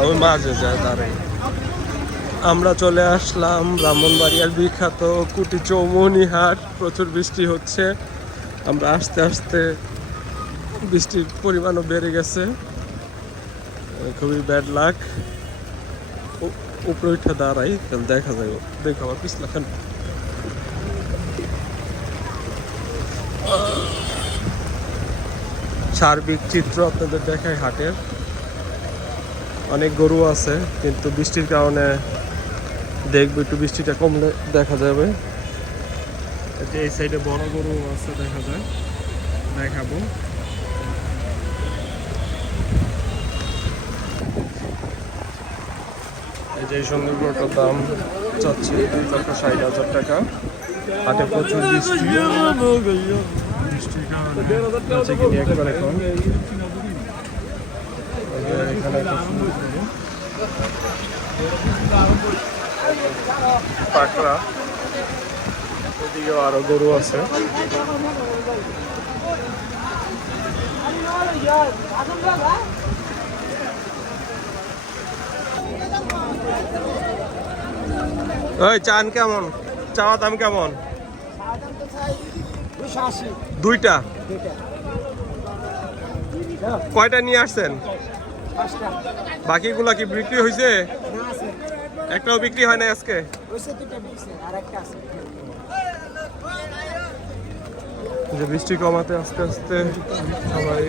আমি মাঝে যাই দাঁড়াই। আমরা চলে আসলাম ব্রাহ্মণবাড়িয়ার বিখ্যাত কুটি চৌমুহনী হাট। প্রচুর বৃষ্টি হচ্ছে, আমরা আস্তে আস্তে বৃষ্টির পরিমাণও বেড়ে গেছে, খুবই ব্যাড লাক। উপরে উঠে দাঁড়াই তাহলে দেখা যাবে। দেখো আমার পিছলা খান সার্বিক চিত্র আপনাদের দেখায় হাটের। অনেক গরু আছে কিন্তু বৃষ্টির কারণে দেখবো একটু বৃষ্টিটা কমলে দেখা যাবে। এই সাইডে বড় গরু আছে, দেখা যায়, দেখাবো। এই যে সুন্দর গরুটার দাম চাচ্ছে 2,60,000 টাকা। হাটে প্রচুর বৃষ্টি, বৃষ্টির কারণে কিনে একবার এখন এখানে পাকড়া, ওদিকেও আরো গরু আছে। ওই চান কেমন? চাওয়া দাম কেমন? দুইটা। কয়টা নিয়ে আসছেন? বাকিগুলা কি বিক্রি হয়েছে? একটাও বিক্রি হয় না আজকে? যে বৃষ্টি কমাতে আস্তে আস্তে সবাই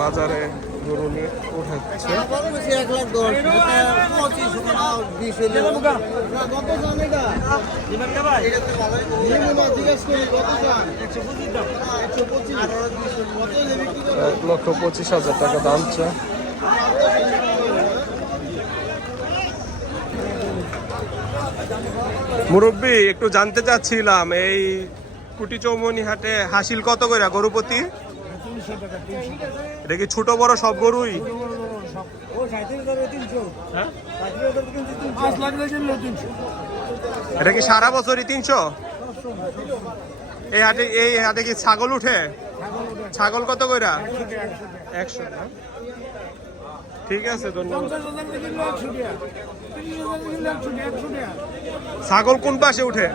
বাজারে গরু নিয়ে উঠাচ্ছে। $1,25,000 টাকা দাম চা। মুরব্বী, একটু জানতে চাচ্ছিলাম এই কুটি চৌমুহনী হাটে হাসিল কত করে গরুপতি? এটা কি ছোট বড় সব গরুই? এটা কি সারা বছরই 300? এই হাটে কি ছাগল উঠে? ছাগল কত কইরা? 100। ঠিক আছে, ধন্যবাদ। ছাগল কোন পাশে উঠে?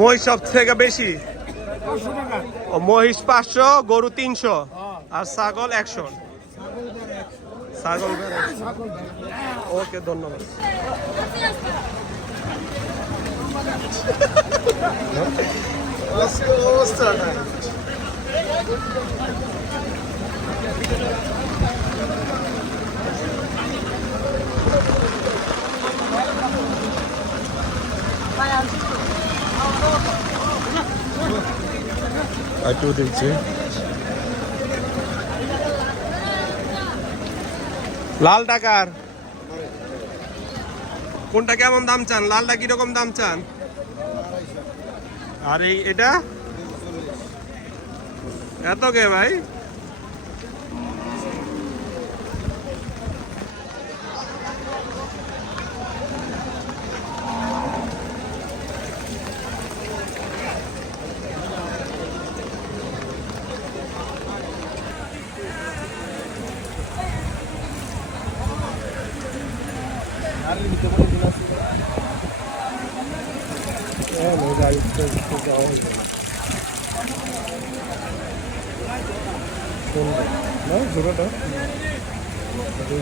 মহিষ সব থেকে বেশি। মহিষ 500, গরু 300 আর ছাগল 100। ছাগল ওকে, ধন্যবাদ। অবস্থা একটু দেখছি। লাল টাকার কোনটা কেমন দাম চান? লালটা কিরকম দাম চান? আর এটা এত কে ভাই?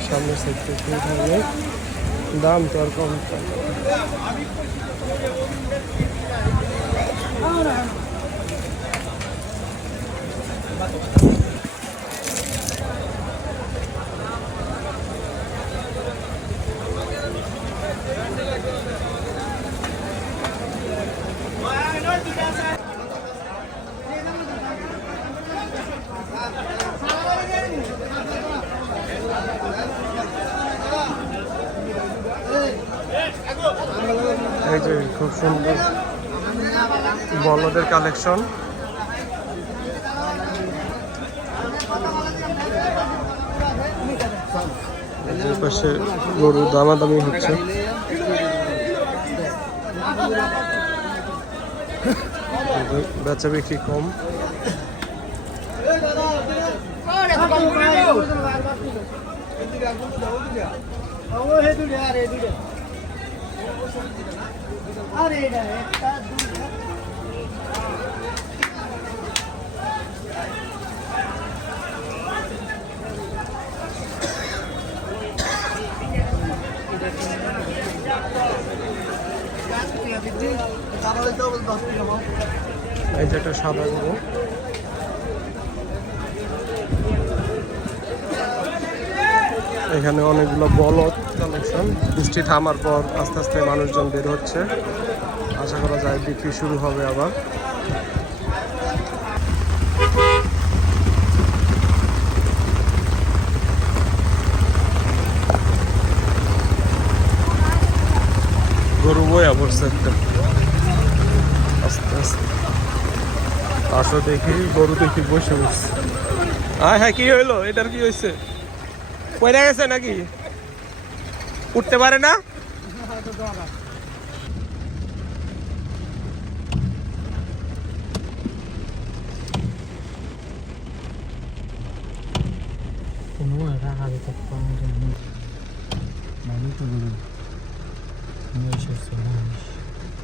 সামনের সাইড থেকে দাম তো আর কম। এই যে খুব সুন্দর বলদের কালেকশন। এই পাশে গরু দামাদামি হচ্ছে। বেচা বিক্রি কম। এই যেটা সাদা গরু, এখানে অনেকগুলো বলদ কালেকশন। বৃষ্টি থামার পর আস্তে আস্তে মানুষজন বের হচ্ছে, আশা করা যায় বিক্রি শুরু হবে আবার। গরু বয়া পড়ছে একটা, আস্তে আস্তে আসো দেখি, গরু দেখি বসে বসছে। হ্যাঁ কি হইলো, এটার কি হয়েছে? পড়ে গেছে নাকি? উঠতে পারে না? কোনো রাখা যেতে পারে না, মানে তো গরু নিয়ে এসেছে।